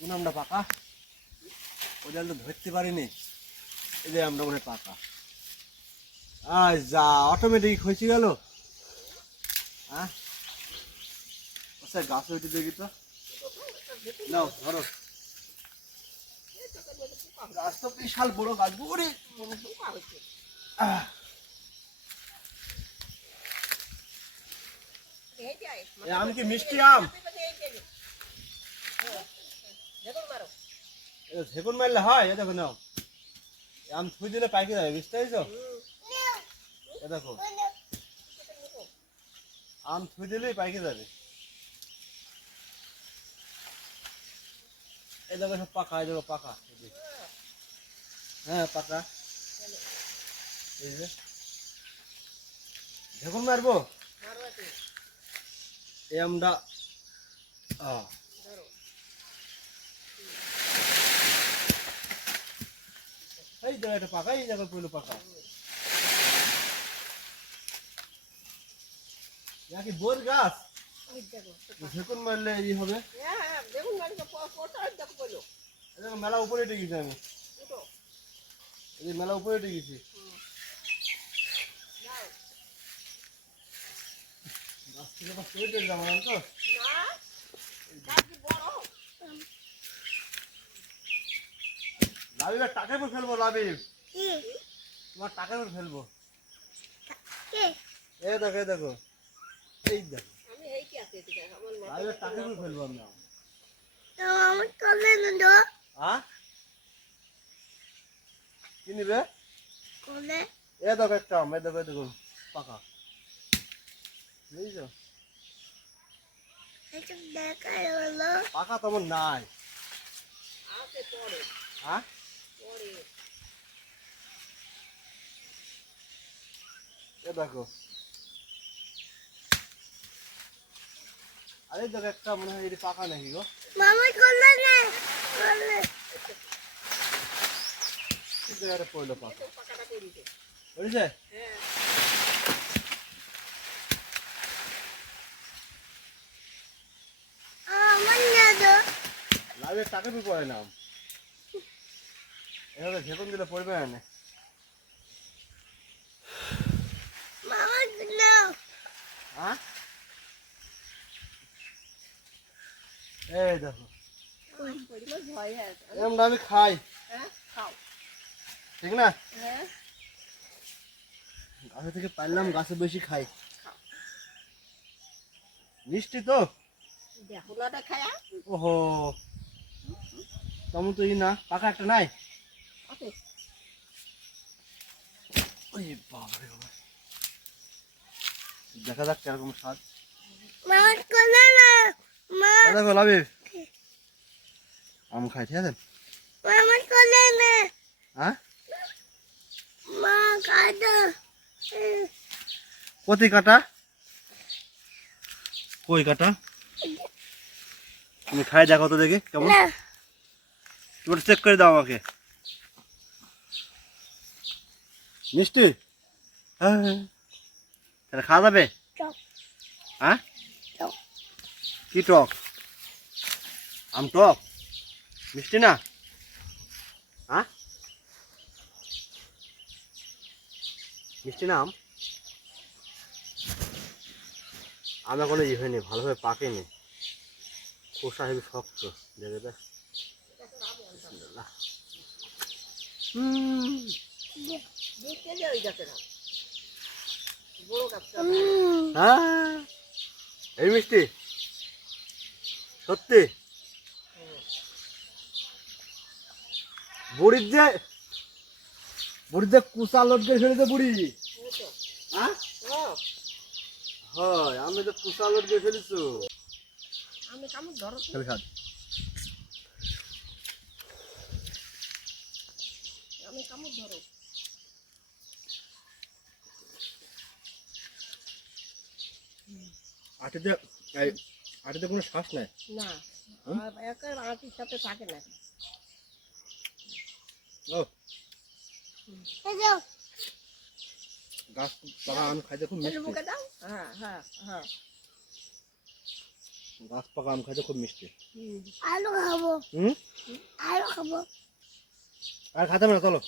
কোন আমটা পাকা? ওই জাল তো ধরতে পারিনি। এই যে আমটা মনে পাকা। যা অটোমেটিক হয়েছে গেল। হ্যাঁ আচ্ছা গাছ হইতে দেখি তো। নাও ধরো। গাছ তো বিশাল বড় গাছ। ওরে আম কি মিষ্টি আম? ঝেকুন মারলে হয়? এ দেখো নাও, আম থুই দিলে পাইকে যাবে, বুঝতে পেরেছো? এ দেখো আম থুই দিলেই পাইকে যাবে। এই দেখো সব পাকা, এই দেখো পাকা। হ্যাঁ পাকা। এই যে ঝেকুন মারবো এই আমটা। এই জায়গাটা পাকা, এই জায়গা পড়লো পাকা। কি বোর গাছ? ঝেকুন মারলে এই হবে। মেলা উপরে উঠে গেছি আমি, এই মেলা উপরে উঠে গেছি। গাছ থেকে তো যাবো না তো। লাবিব টাকা করে ফেলবো। লাবিব তোমার টাকা করে ফেলবো। এই দেখো, এই দেখো, এই দেখো লাবিব টাকা করে ফেলবো আমি। কি নিবে? এ দেখো একটা আম, এই দেখো, এই দেখো পাকা, বুঝছো? পাকা তোমার নাই। হ্যাঁ এ দেখো, আরে দেখো একটা মনে হয় এটি পাকা নাকি গো। পড়লো পাকা, বুঝছে? লাভের টাকা বি পড়ে না, এভাবে ঝেকুন দিলে পড়বে না। হ্যাঁ এই দেখো এরকম আমি খাই, ঠিক না? গাছে থেকে পারলাম, গাছে বেশি খাই। মিষ্টি তো ওহো, তেমন তো ই না, পাকা একটা নাই। দেখা যাক কিরকম স্বাদ। দেখো লাবিব আম খাই, ঠিক আছে? হ্যাঁ কতি কাটা? কই কাটা? তুমি খাই দেখো তো দেখি কেমন। তুমি চেক করে দাও আমাকে। মিষ্টি? হ্যাঁ তাহলে খাওয়া যাবে? হ্যাঁ কি টক? আম টক, মিষ্টি না? হ্যাঁ মিষ্টি না আম? আম এখনো ই হয়নি, ভালোভাবে পাকেনি, খোসা হেবি শক্ত। দেখে দেখ। হ্যাঁ এই মিষ্টি সত্যি? বুড়ির যে কুচা লোট করে ফেলেছে বুড়ি। হ্যাঁ হয়, আমি তো কুচা লোট দিয়ে ফেলেছো। আটিতে আটিতে কোনো শ্বাস নাই না, আটির সাথে থাকে না। ও গাছ পাকা আম খাইতে খুব মিষ্টি। হ্যাঁ হ্যাঁ হ্যাঁ গাছ পাকা আম খাইতে খুব মিষ্টি। আলু খাবো, হুম, আলু খাবো। আর খাতে হবে না, চলো।